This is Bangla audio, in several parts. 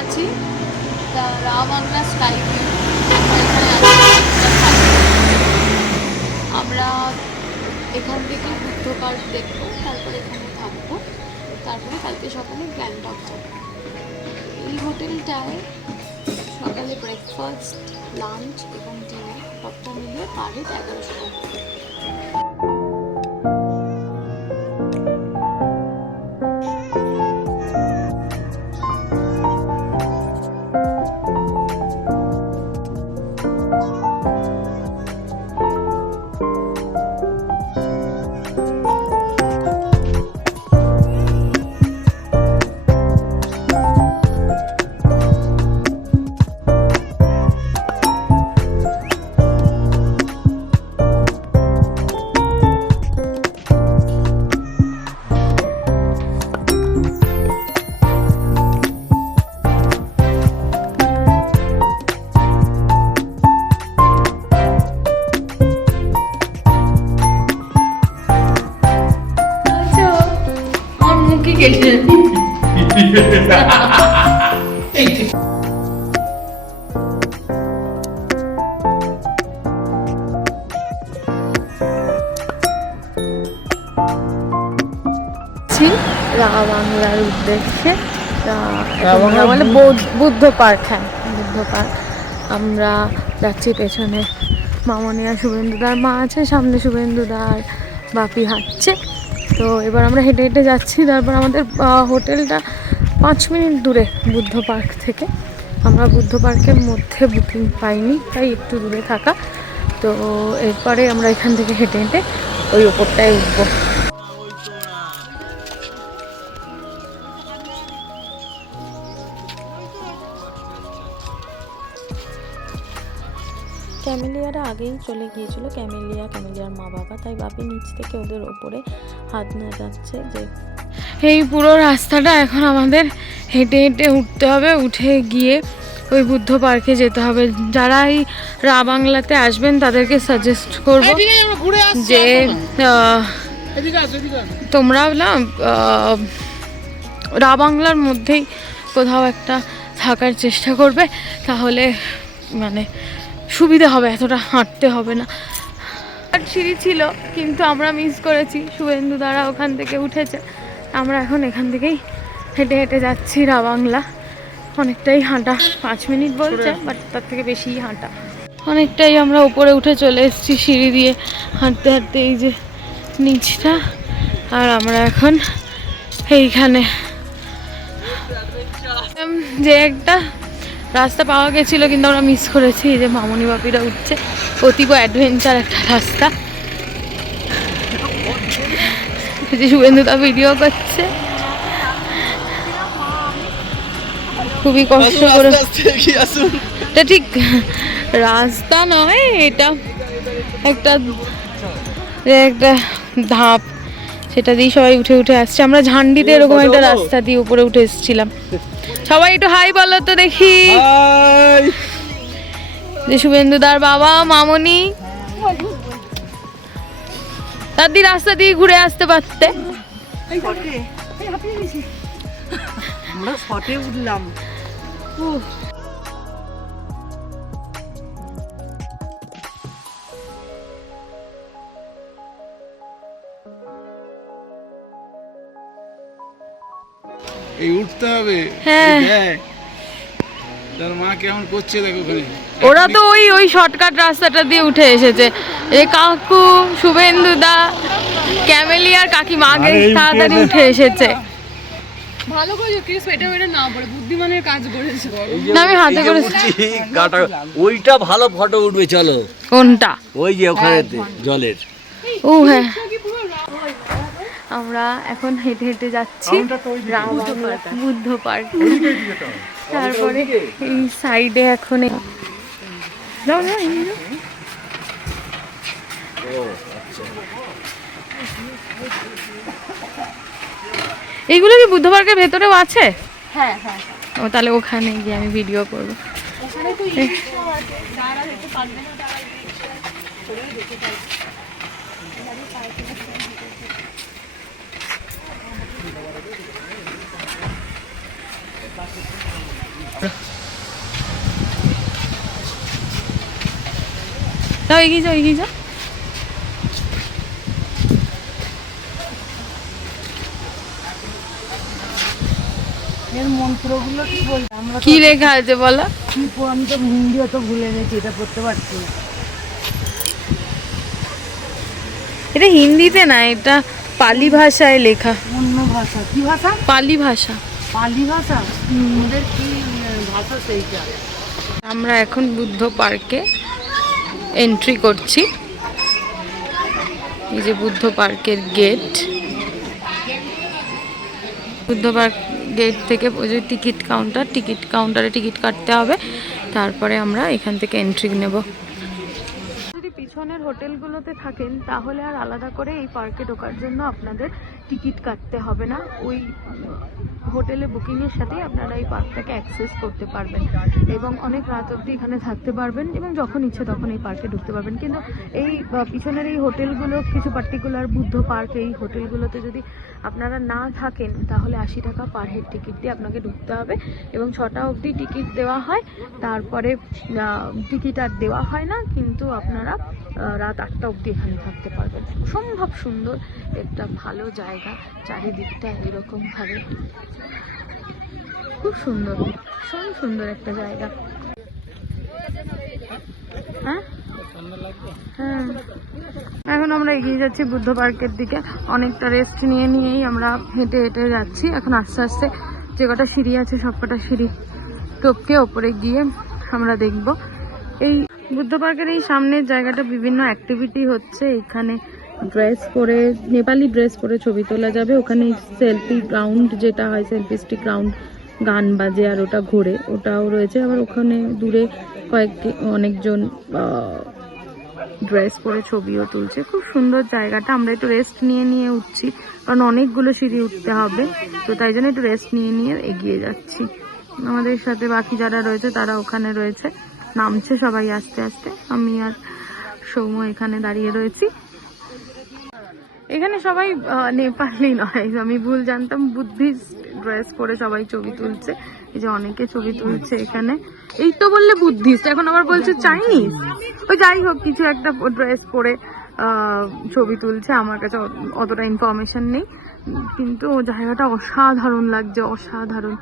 আছি রাবাংলা স্কাই ভিউ। আমরা এখান থেকে বুদ্ধ পার্ক দেখবো, তারপরে এখানে থাকবো, তারপরে কালকে সকালে গ্যাংটক যাবো। এই হোটেলটায় সকালে ব্রেকফাস্ট, লাঞ্চ এবং ডিনার সবটা মিলিয়ে পার হেড 1100 টাকা। রাবাংলার উদ্দেশ্যে মানে বুদ্ধ পার্ক। হ্যাঁ, বুদ্ধ পার্ক। আমরা যাচ্ছি, পেছনে মামনি আর শুভেন্দুদার মা আছে, সামনে শুভেন্দুদার বাপি হাঁটছে। তো এবার আমরা হেঁটে হেঁটে যাচ্ছি। তারপর আমাদের হোটেলটা 5 মিনিট দূরে বুদ্ধ পার্ক থেকে। আমরা বুদ্ধ পার্কের মধ্যে বুকিং পাইনি, তাই একটু দূরে থাকা। তো এরপরে আমরা এখান থেকে হেঁটে হেঁটে ওই ওপরটায় উঠবো। ক্যামেলিয়ারা আগেই চলে গিয়েছিল, ক্যামেলিয়ার মা বাবা, তাই বাপি নিচ থেকে ওদের ওপরে হাত নিয়ে যাচ্ছে। যে এই পুরো রাস্তাটা এখন আমাদের হেঁটে হেঁটে উঠতে হবে, উঠে গিয়ে ওই বুদ্ধ পার্কে যেতে হবে। যারা এই রাবাংলাতে আসবেন তাদেরকে সাজেস্ট করব যে তোমরা না রাবাংলার মধ্যেই কোথাও একটা থাকার চেষ্টা করবে, তাহলে মানে সুবিধা হবে, এতটা হাঁটতে হবে না। আর সিঁড়ি ছিল কিন্তু আমরা মিস করেছি, শুভেন্দু দ্বারা ওখান থেকে উঠেছে। আমরা এখন এখান থেকেই হেঁটে হেঁটে যাচ্ছি রাবাংলা। অনেকটাই হাঁটা, 5 মিনিট বলছে, বাট তার থেকে বেশিই হাঁটা। অনেকটাই আমরা উপরে উঠে চলে এসেছি সিঁড়ি দিয়ে হাঁটতে হাঁটতে, এই যে নিচটা। আর আমরা এখন এইখানে যে একটা রাস্তা পাওয়া গেছিলো কিন্তু আমরা মিস করেছি। এই যে মামনি বাপিরা উঠছে, অতীব অ্যাডভেঞ্চার একটা রাস্তা। যে শুভেন্দুদা ভিডিও করছে, খুবই কষ্ট করে। এটা ঠিক রাস্তা নয়, এটা একটা একটা ধাপ, সেটা দিয়ে সবাই উঠে উঠে আসছে। আমরা ঝান্ডিতে এরকম একটা রাস্তা দিয়ে উপরে উঠে এসেছিলাম। সবাই একটু হাই বলো তো দেখি। যে শুভেন্দুদার বাবা, মামনি, দাদি রাস্তা দিয়ে ঘুরে আসতে পারতে। আমরা শটে উঠলাম। এই উঠতে হবে। হ্যাঁ, তার মা কেমন করছে দেখো ওখানে। ওরা তো ওই শর্টকাট রাস্তাটা দিয়ে উঠে এসেছে। এই কাকু, শুভেন্দুদা, ক্যামেলিয়ার কাকিমা আগে তাড়াতাড়ি উঠে এসেছে। ভালো করেছো, কি সোয়েটার ওয়েটার না পরে বুদ্ধিমানের কাজ করেছো। না, আমি হাতে করেছি। ওইটা ভালো ফটো উঠবে, চলো। কোনটা? ওই যে ওখানেতে জলের। ও হ্যাঁ, আমরা এখন হেঁটে হেঁটে যাচ্ছি বুদ্ধ পার্ক। তারপরে এই সাইডে এখন এইগুলো কি বুদ্ধ পার্কের ভেতরেও আছে? হ্যাঁ হ্যাঁ। ও তাহলে ওখানে গিয়ে আমি ভিডিও করবো। তাও এগিয়ে যাও, এগিয়ে যাও। এর মন্ত্রগুলো কি বলতে আমরা কি লেখা আছে বলো? কি আমি তো হিন্দি অত ভুলে গেছি, এটা পড়তে পারছি না। এটা হিন্দিতে না, এটা পালি ভাষায় লেখা। অন্য ভাষা, কি ভাষা? পালি ভাষা। পালি ভাষা? ওদের কি ভাষা সেইটা? আমরা এখন বুদ্ধ পার্কে এন্ট্রি করছি। এই যে বুদ্ধ পার্কের গেট। বুদ্ধ পার্ক গেট থেকে ওই যে টিকিট কাউন্টারে টিকিট কাটতে হবে, তারপরে আমরা এখান থেকে এন্ট্রি নেব। যদি পিছনের হোটেলগুলোতে থাকেন তাহলে আর আলাদা করে এই পার্কে ঢোকার জন্য আপনাদের টিকিট কাটতে হবে না। ওই হোটেলে বুকিংয়ের সাথেই আপনারা এই পার্কটাকে অ্যাক্সেস করতে পারবেন এবং অনেক রাত অবধি এখানে থাকতে পারবেন এবং যখন ইচ্ছে তখন এই পার্কে ঢুকতে পারবেন। কিন্তু এই পিছনের এই হোটেলগুলো কিছু পার্টিকুলার বুদ্ধ পার্ক, এই হোটেলগুলোতে যদি আপনারা না থাকেন তাহলে 80 টাকা পার হেড টিকিট দিয়ে আপনাকে ঢুকতে হবে এবং 6টা অবধি টিকিট দেওয়া হয়, তারপরে টিকিট আর দেওয়া হয় না। কিন্তু আপনারা রাত 8টা অবধি এখানে থাকতে পারবেন। অসম্ভব সুন্দর একটা ভালো জায়গা, চারিদিকটা এরকমভাবে খুব সুন্দর, ভীষণ সুন্দর একটা জায়গা। হ্যাঁ হ্যাঁ, এখন আমরা এগিয়ে যাচ্ছি বুদ্ধ পার্কের দিকে। অনেকটা রেস্ট নিয়েই আমরা হেঁটে হেঁটে যাচ্ছি। এখন আস্তে আস্তে যে কটা সিঁড়ি আছে সব কটা সিঁড়ি টপকে ওপরে গিয়ে আমরা দেখব। এই বুদ্ধ পার্কের এই সামনের জায়গাটা বিভিন্ন অ্যাক্টিভিটি হচ্ছে। এখানে ড্রেস পরে, নেপালি ড্রেস পরে ছবি তোলা যাবে। ওখানে সেলফি গ্রাউন্ড যেটা হয়, সেলফি স্টিক গ্রাউন্ড, গান বাজে আর ওটা ঘোরে, ওটাও রয়েছে। আবার ওখানে দূরে অনেকজন ড্রেস পরে ছবিও তুলছে। খুব সুন্দর জায়গাটা। আমরা একটু রেস্ট নিয়ে উঠছি, কারণ অনেকগুলো সিঁড়ি উঠতে হবে, তো তাই জন্য একটু রেস্ট নিয়ে এগিয়ে যাচ্ছি। আমাদের সাথে বাকি যারা রয়েছে তারা ওখানে রয়েছে, নামছে সবাই আস্তে আস্তে। আমি আর সৌম্য এখানে দাঁড়িয়ে রয়েছি। এখানে সবাই নেপালি নয়, আমি ভুল জানতাম, বুদ্ধিস্ট ড্রেস পরে সবাই ছবি তুলছে। এই যে অনেকে ছবি তুলছে এখানে। এই তো বললে বুদ্ধিস্ট, এখন আবার বলছে চাইনিজ। ওই যাই হোক, কিছু একটা ড্রেস পরে ছবি তুলছে। আমার কাছে অতটা ইনফরমেশন নেই, কিন্তু জায়গাটা অসাধারণ লাগছে, অসাধারণ।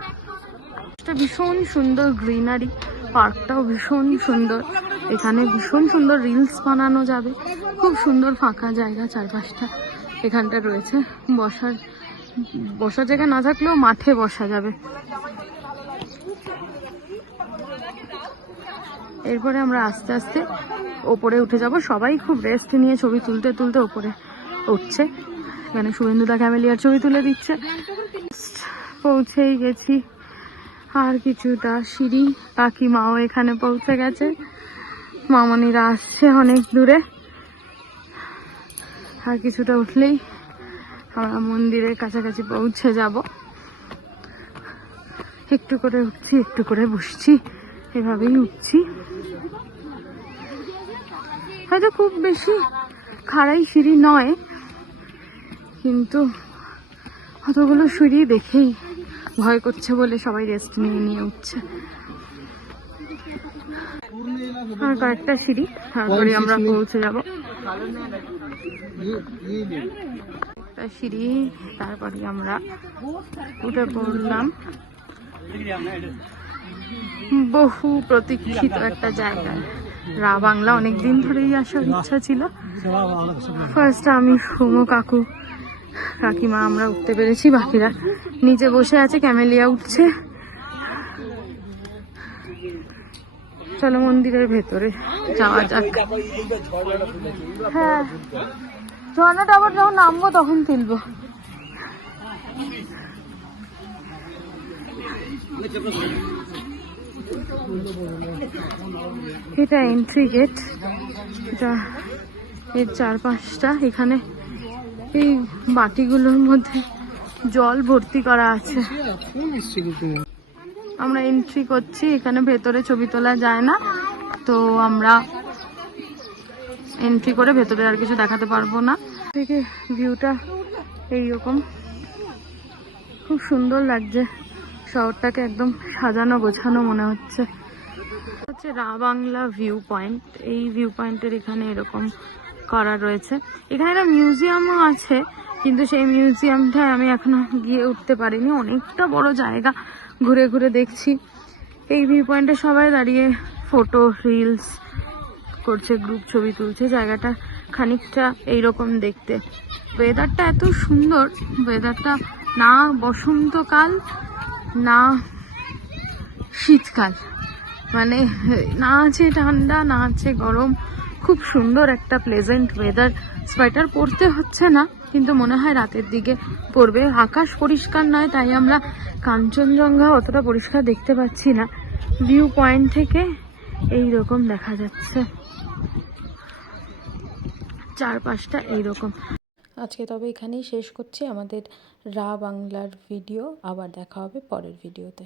ভীষণ সুন্দর গ্রিনারি, পার্কটাও ভীষণ সুন্দর। এখানে ভীষণ সুন্দর রিলস বানানো যাবে। খুব সুন্দর ফাঁকা জায়গা চারপাশটা এখানটা রয়েছে। বসার জায়গা না থাকলেও মাঠে বসা যাবে। এরপরে আমরা আস্তে আস্তে ওপরে উঠে যাব। সবাই খুব রেস্ট নিয়ে ছবি তুলতে তুলতে ওপরে উঠছে। এখানে শুভেন্দুদা ক্যামেলিয়ার ছবি তুলে দিচ্ছে। পৌঁছেই গেছি। আর কিছুটা সিঁড়ি, কাকিমাও এখানে পৌঁছে গেছে, মামনিরা আসছে অনেক দূরে। আর কিছুটা উঠলেই আমরা মন্দিরের কাছাকাছি পৌঁছে যাব। একটু করে উঠছি, একটু করে বসছি, এভাবেই উঠছি। হয়তো খুব বেশি খাড়াই সিঁড়ি নয়, কিন্তু অতগুলো সিঁড়ি দেখেই ভয় করছে বলে সবাই রেস্ট নিয়ে উঠছে। আর কয়েকটা সিঁড়ি, তারপরে আমরা পৌঁছে যাব। সিঁড়ি, তারপরে আমরা উঠে পড়লাম। বহু প্রতীক্ষিত একটা জায়গা, রা বাংলা। অনেকদিন ধরেই আসার ইচ্ছা ছিল। ফার্স্ট আমি, সুমো, কাকু, কাকিমা আমরা উঠতে পেরেছি, বাকিরা নিচে বসে আছে। ক্যামেলিয়া উঠছে। চলো মন্দিরের ভেতরে যাওয়া যাক। হ্যাঁ, ঝর্ণাটা আবার যখন নামবো তখন তুলবো। এটা এন্ট্রি গেট, এটা এর চারপাশটা। এখানে এই বাটিগুলোর মধ্যে জল ভর্তি করা আছে। আমরা এন্ট্রি করছি। এখানে ভেতরে ছবি তোলা যায় না, তো আমরা এন্ট্রি করে ভেতরে আর কিছু দেখাতে পারবো না। থেকে ভিউটা এইরকম, খুব সুন্দর লাগছে। শহরটাকে একদম সাজানো গোছানো মনে হচ্ছে। হচ্ছে রা বাংলা ভিউ পয়েন্ট। এই ভিউ পয়েন্টের এখানে এরকম করা রয়েছে। এখানে একটা মিউজিয়ামও আছে, কিন্তু সেই মিউজিয়ামটায় আমি এখনো গিয়ে উঠতে পারিনি। অনেকটা বড় জায়গা, ঘুরে ঘুরে দেখছি। এই ভিউ পয়েন্টে সবাই দাঁড়িয়ে ফটো রিলস করছে, গ্রুপ ছবি তুলছে। জায়গাটা খানিকটা এইরকম দেখতে। ওয়েদারটা এত সুন্দর, ওয়েদারটা না বসন্তকাল না শীতকাল, মানে না আছে ঠান্ডা না আছে গরম, খুব সুন্দর একটা প্লেজেন্ট ওয়েদার। সোয়েটার পরতে হচ্ছে না, কিন্তু মনে হয় রাতের দিকে পড়বে। আকাশ পরিষ্কার নয়, তাই আমরা কাঞ্চনজঙ্ঘা অতটা পরিষ্কার দেখতে পাচ্ছি না। ভিউ পয়েন্ট থেকে এইরকম দেখা যাচ্ছে, চারপাশটা এইরকম। আজকে তবে এখানেই শেষ করছি আমাদের রা বাংলার ভিডিও। আবার দেখা হবে পরের ভিডিওতে।